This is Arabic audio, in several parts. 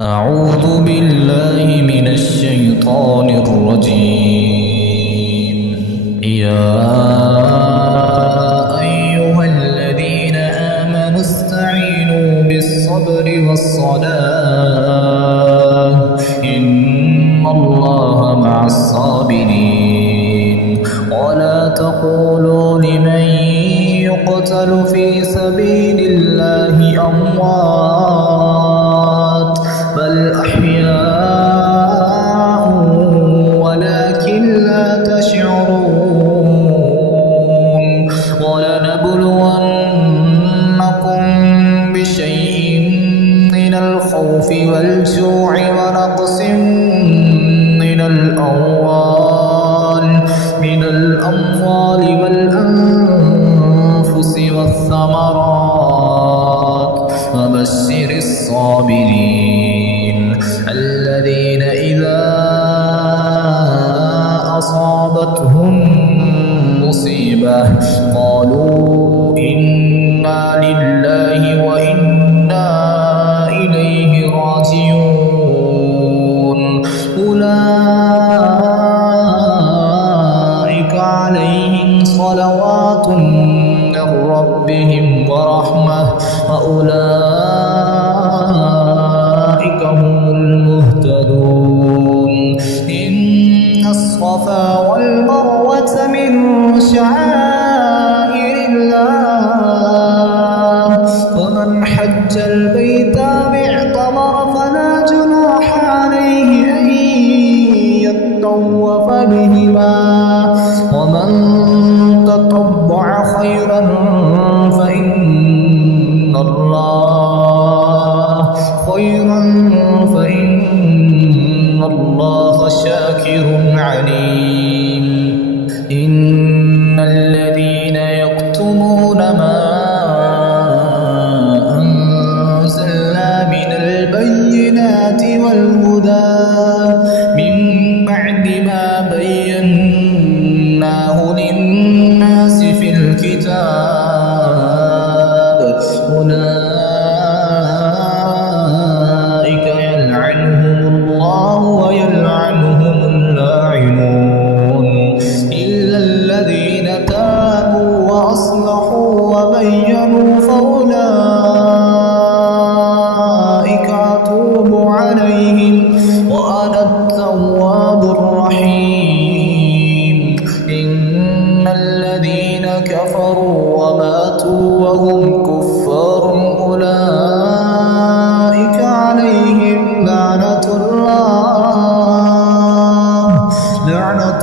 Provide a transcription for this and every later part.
أعوذ بالله من الشيطان الرجيم. يا أيها الذين آمنوا استعينوا بالصبر والصلاة إن الله مع الصابرين. ولا تقولوا لمن يقتل في سبيل الله أموات بل أحياء ولكن لا تشعرون. ولنبلونكم بشيء من الخوف والجوع ونقص من الأموال والأنفس والثمرات وبشر الصابرين الذين إذا أصابتهم مصيبة قالوا إنا لله وإنا إليه راجعون. أولئك عليهم صلوات من ربهم ورحمة وأولئك هم المهتدون. إن الصفا والمروة من شعائر الله فمن حج البيت أو اعتمر فلا جناح عليه أن يطوف بهما ومن تطوع خيرا فإن الله شاكر عليم. إن الذين يكتمون ما أنزلنا من البينات والهدى من بعد ما بيناه للناس في الكتاب أولئك يلعنهم الله ويلعنهم اللاعنون إلا الذين تابوا وأصلحوا وبينوا فأولئك أتوب عليهم وأنا التواب الرحيم. إن الذين كفروا وماتوا وهم كفار أولئك عليهم لعنة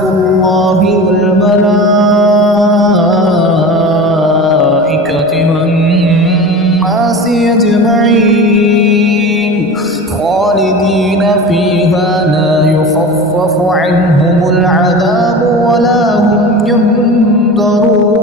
الله والملائكة والناس أجمعين خالدين فيها لا يخفف عنهم العذاب ولا هم ينظرون.